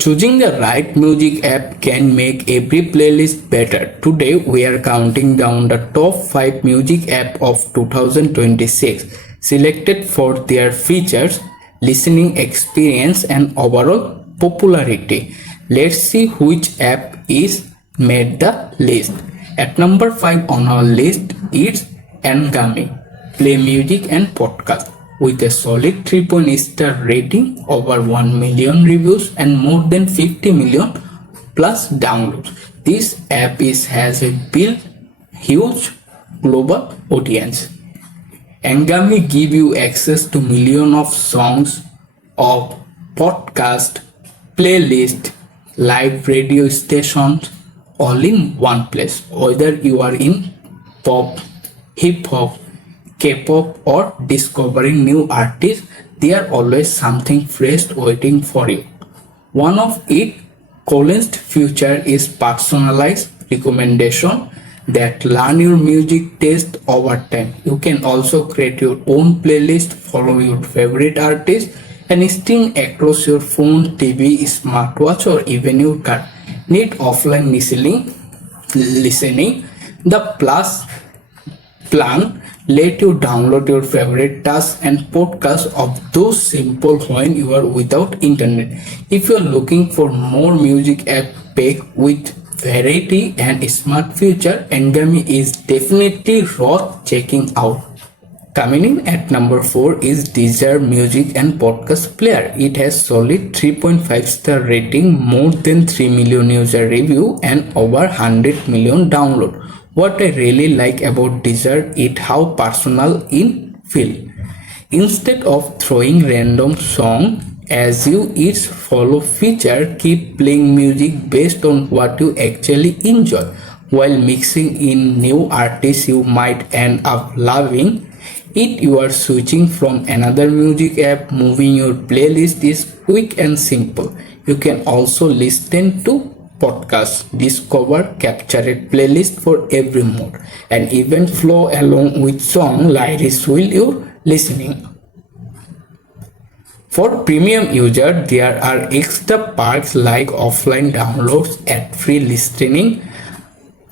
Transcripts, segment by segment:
Choosing the right music app can make every playlist better. Today we are counting down the top 5 music app of 2026 selected for their features, listening experience and overall popularity. Let's see which app is made the list. At number 5 on our list is Ngami, Play Music and Podcast. With a solid 3.0-star rating, over 1 million reviews and more than 50 million plus downloads. This app has a built huge global audience. Ngami give you access to millions of songs, of podcast, playlist, live radio stations, all in one place. Whether you are in pop, hip hop, K-pop or discovering new artists, there always something fresh waiting for you. One of its coolest features is personalized recommendation that learn your music taste over time. You can also create your own playlist, follow your favorite artists, and stream across your phone, TV, smartwatch, or even your car. Need offline listening. The Plus plan let you download your favorite tasks and podcasts of those simple when you are without internet. If you are looking for more music app pack with variety and smart feature, Ngami is definitely worth checking out. Coming in at number 4 is Deezer Music and Podcast Player. It has solid 3.5-star rating, more than 3 million user review and over 100 million download. What I really like about Deezer is how personal it feels. Instead of throwing random song as you its follow feature, keep playing music based on what you actually enjoy. While mixing in new artists you might end up loving it, you are switching from another music app. Moving your playlist is quick and simple. You can also listen to podcasts, discover captured playlist for every mood, and even flow along with song lyrics while you're listening. For premium users, there are extra perks like offline downloads, ad-free listening,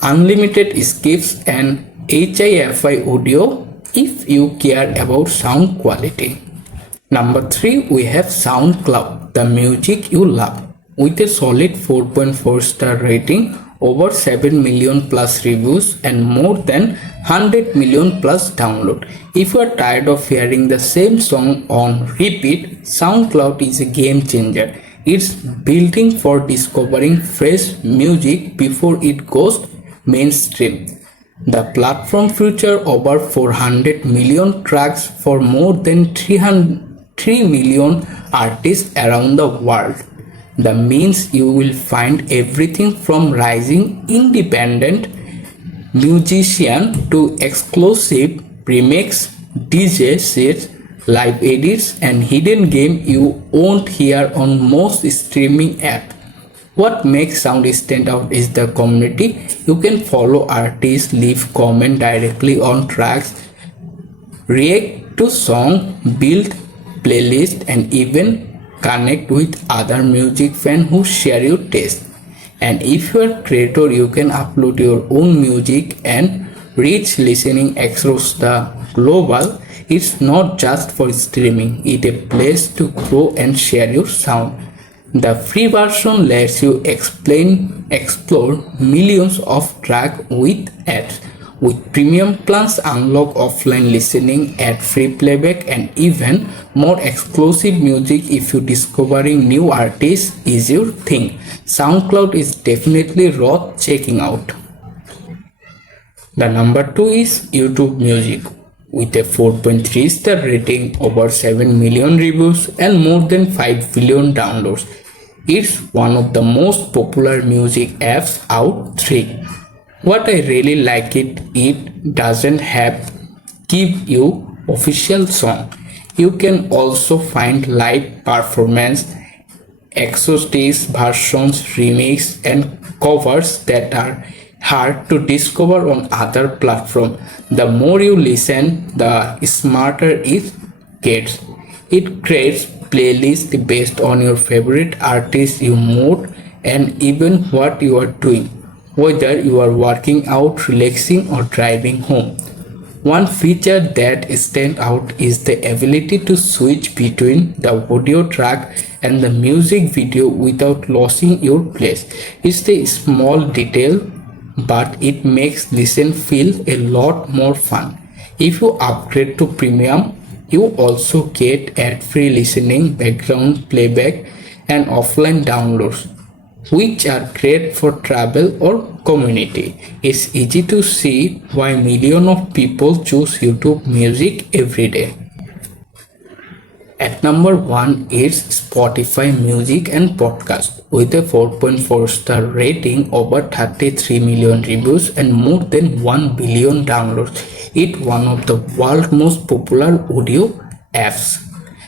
unlimited skips, and HIFI audio if you care about sound quality. Number 3, we have SoundCloud, the music you love. With a solid 4.4-star rating, over 7 million plus reviews and more than 100 million plus download. If you are tired of hearing the same song on repeat, SoundCloud is a game changer. It's built-in for discovering fresh music before it goes mainstream. The platform features over 400 million tracks for more than 3 million artists around the world. That means you will find everything from rising independent musician to exclusive remix, DJ sets, live edits, and hidden game you won't hear on most streaming apps. What makes Sound stand out is the community. You can follow artists, leave comments directly on tracks, react to songs, build playlists, and even connect with other music fans who share your taste. And if you are a creator, you can upload your own music and reach listening across the global. It's not just for streaming, it's a place to grow and share your sound. The free version lets you explore millions of tracks with ads. With premium plans, unlock offline listening, ad-free playback, and even more exclusive music. If you discovering new artists is your thing, SoundCloud is definitely worth checking out. The number 2 is YouTube Music. With a 4.3-star rating, over 7 million reviews, and more than 5 billion downloads. It's one of the most popular music apps out there. What I really like it doesn't have give you official song. You can also find live performance, acoustic versions, remix, and covers that are hard to discover on other platforms. The more you listen, the smarter it gets. It creates playlist based on your favorite artist, your mood, and even what you are doing, whether you are working out, relaxing, or driving home. One feature that stands out is the ability to switch between the audio track and the music video without losing your place. It's a small detail, but it makes listen feel a lot more fun. If you upgrade to premium, you also get ad-free listening, background playback, and offline downloads, which are great for travel or community. It's easy to see why millions of people choose YouTube Music every day. At number 1 is Spotify Music and Podcast. With a 4.4-star rating, over 33 million reviews, and more than 1 billion downloads, it's one of the world's most popular audio apps.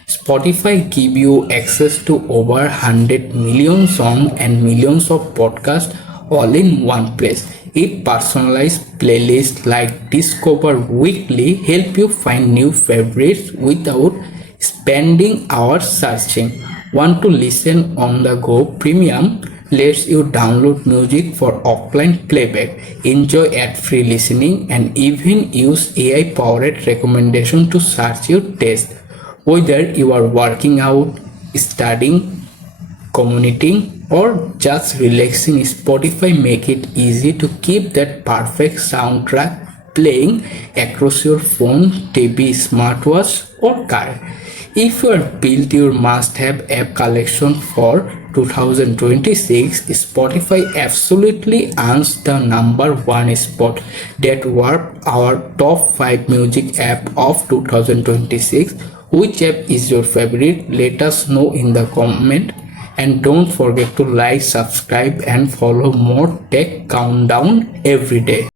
Spotify gives you access to over 100 million songs and millions of podcasts all in one place. Its personalized playlists like Discover Weekly help you find new favorites without spending hours searching. Want to listen on the go? Premium lets you download music for offline playback, enjoy ad-free listening, and even use AI-powered recommendation to search your taste. Whether you are working out, studying, commuting, or just relaxing, Spotify make it easy to keep that perfect soundtrack playing across your phone, TV, smartwatch, or car. If you are built your must-have app collection for 2026, Spotify absolutely earns the number 1 spot. That were our top 5 music app of 2026. Which app is your favorite? Let us know in the comment, and don't forget to like, subscribe, and follow more tech countdown every day.